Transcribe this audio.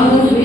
almas